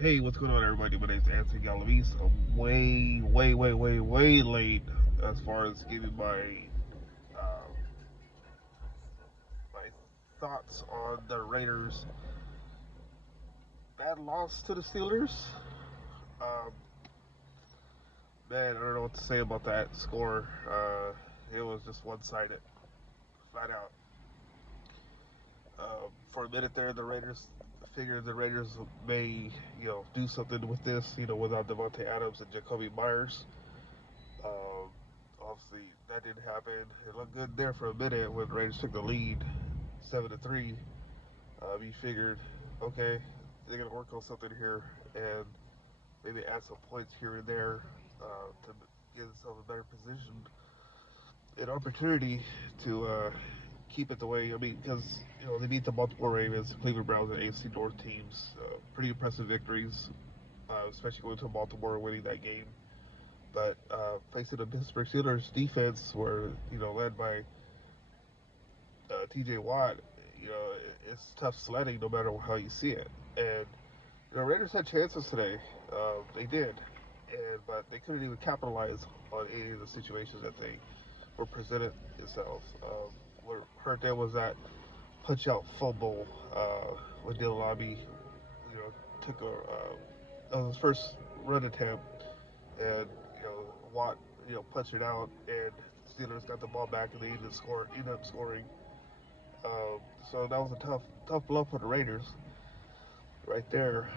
Hey, what's going on, everybody? My name's Anthony Galavis. I'm way late as far as giving uh, my thoughts on the Raiders' bad loss to the Steelers. Um, Man, I don't know what to say about that score. It was just one-sided, flat out. For a minute there, the Raiders figured the Raiders may, do something with this, without Devontae Adams and Jacoby Myers. Um, Obviously, that didn't happen. It looked good there for a minute when the Raiders took the lead, 7-3. You figured, okay, they're gonna work on something here and maybe add some points here and there to get themselves a better position, an opportunity to keep it the way. I mean, because they beat the Baltimore Ravens, Cleveland Browns, and AFC North teams. Pretty impressive victories, especially going to Baltimore and winning that game. But facing the Pittsburgh Steelers defense, were led by T.J. Watt, it's tough sledding no matter how you see it. And Raiders had chances today. They did, but they couldn't even capitalize on any of the situations that they were presented themselves. What hurt them was that punch out fumble when Dylan Lobby, took that was his first run attempt, and Watt, punched it out, and Steelers got the ball back, and they ended up scoring. So that was a tough blow for the Raiders right there.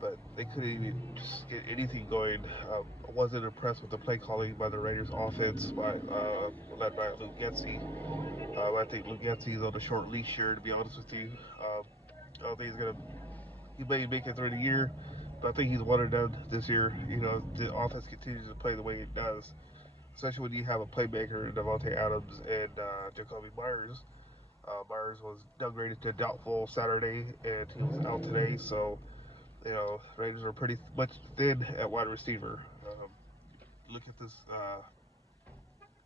But they couldn't even just get anything going. I wasn't impressed with the play calling by the Raiders offense, led by Luke Getsy. I think Luke Getsy is on a short leash here, to be honest with you. I don't think he may make it through the year, but I think he's one and done this year. The offense continues to play the way it does, especially when you have a playmaker, Devontae Adams and Jacoby Myers. Myers was downgraded to doubtful Saturday, and he was out today. So, Raiders are pretty much thin at wide receiver. Look at this.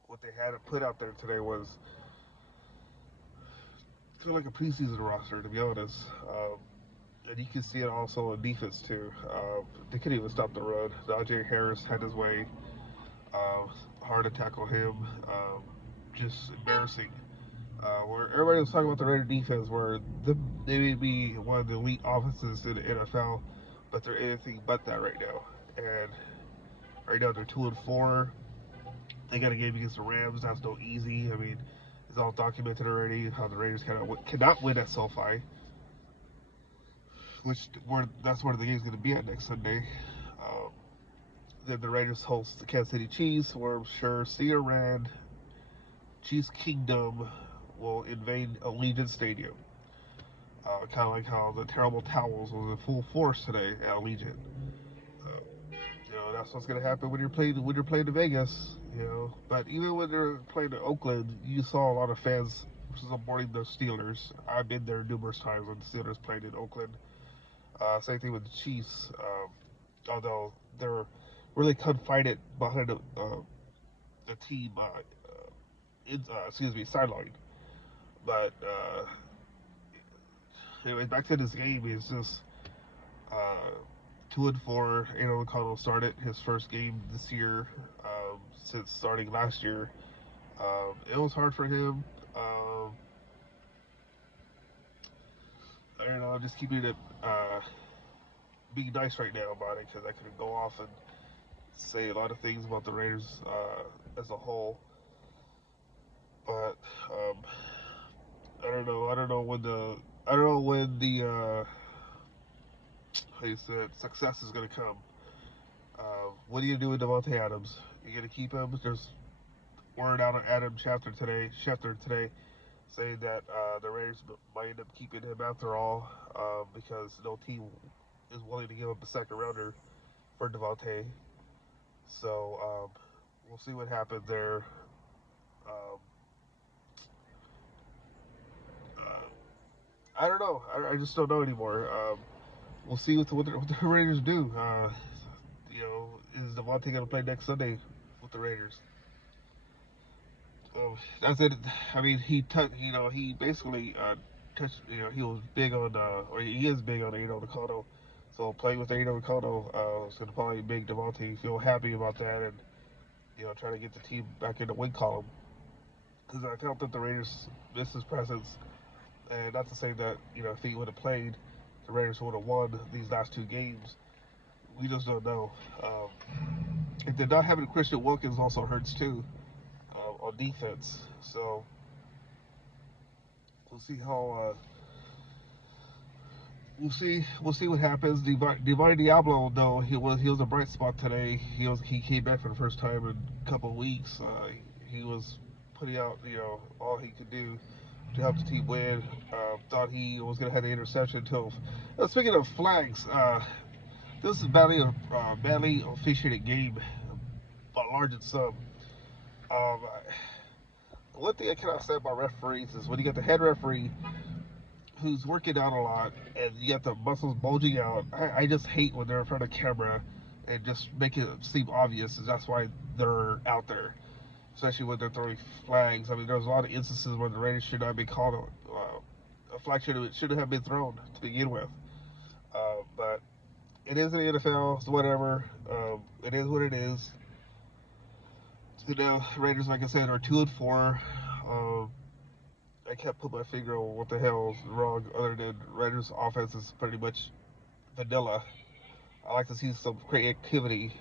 What they had to put out there today was kind of like a preseason roster, to be honest. And you can see it also in defense too. They couldn't even stop the run. Najee Harris had his way. Uh, Hard to tackle him. Just embarrassing. Where everybody was talking about the Raider defense, where they may be one of the elite offenses in the NFL, but they're anything but that right now. And right now they're 2-4. They got a game against the Rams. That's no easy. I mean, it's all documented already how the Raiders cannot win at SoFi, that's where the game's going to be at next Sunday. Um, then the Raiders host the Kansas City Chiefs, where I'm sure Cedar Rand, Chiefs Kingdom will invade Allegiant Stadium. Kind of like how the Terrible Towels was in full force today at Allegiant. Uh, that's what's going to happen when you're playing to Vegas. But even when they're playing to Oakland, you saw a lot of fans supporting the Steelers. I've been there numerous times when the Steelers played in Oakland. Same thing with the Chiefs. Although they're really confined behind the team, sideline. But anyway, back to this game. It's just uh, 2-4. Aaron O'Connell started his first game this year since starting last year. It was hard for him. I don't know. I'm just keeping it being nice right now about it because I could go off and say a lot of things about the Raiders as a whole. But I don't know. I don't know when the how you said success is going to come. What do you do with Devontae Adams? You going to keep him? There's word out of Adam Schefter today, saying that the Raiders might end up keeping him after all because no team is willing to give up a second rounder for Devontae. So we'll see what happens there. Um, uh, I don't know. I just don't know anymore. We'll see what the Raiders do. Is Devontae going to play next Sunday with the Raiders? That's it. I mean, he basically touched. He was big on, or he is big on Aiden O'Connell. So playing with Aiden O'Connell is going to probably make Devontae feel happy about that, and try to get the team back in the win column. Because I felt that the Raiders missed his presence, and not to say that if he would have played, the Raiders would have won these last two games. We just don't know. And then not having Christian Wilkins also hurts too on defense. So we'll see how. We'll see what happens. Divine Diablo, though, he was a bright spot today. He came back for the first time in a couple of weeks. He was putting out all he could do to help the team win. Thought he was going to have the interception until. Speaking of flags, this is badly officiated game, by large and some. Um, One thing I cannot say about referees is when you get the head referee who's working out a lot and you got the muscles bulging out, I just hate when they're in front of camera and just make it seem obvious, and that's why they're out there, especially when they're throwing flags. I mean, there's a lot of instances where the Raiders should not be called a flag should have been thrown to begin with. But it is in the NFL, so whatever. It is what it is. So now Raiders, like I said, are 2-4. I can't put my finger on what the hell is wrong, other than Raiders' offense is pretty much vanilla. I like to see some creativity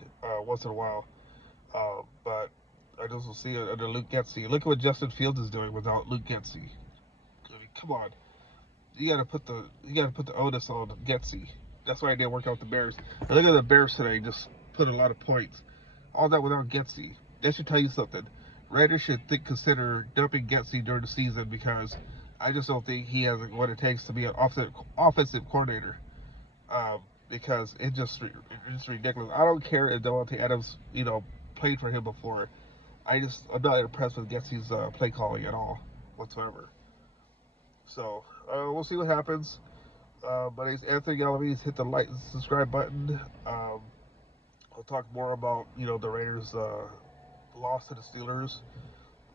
once in a while, but I just will see it under Luke Getsy. Look at what Justin Fields is doing without Luke Getsy. I mean, come on, you gotta put the onus on Getsy. That's why I didn't work out with the Bears. And look at the Bears today, just put a lot of points. All that without Getsy. That should tell you something. Raiders should consider dumping Getsy during the season, because I just don't think he has what it takes to be an offensive coordinator. Because it's just ridiculous. I don't care if Devontae Adams, played for him before. I'm not impressed with Getsy's play calling at all whatsoever. So we'll see what happens. My name's Anthony Galaviz. Hit the like and subscribe button. I'll talk more about the Raiders' loss to the Steelers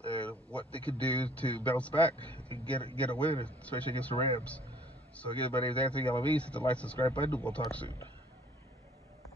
and what they could do to bounce back and get a win, especially against the Rams. So again, my name is Anthony Galaviz. Hit the like, subscribe button. We'll talk soon.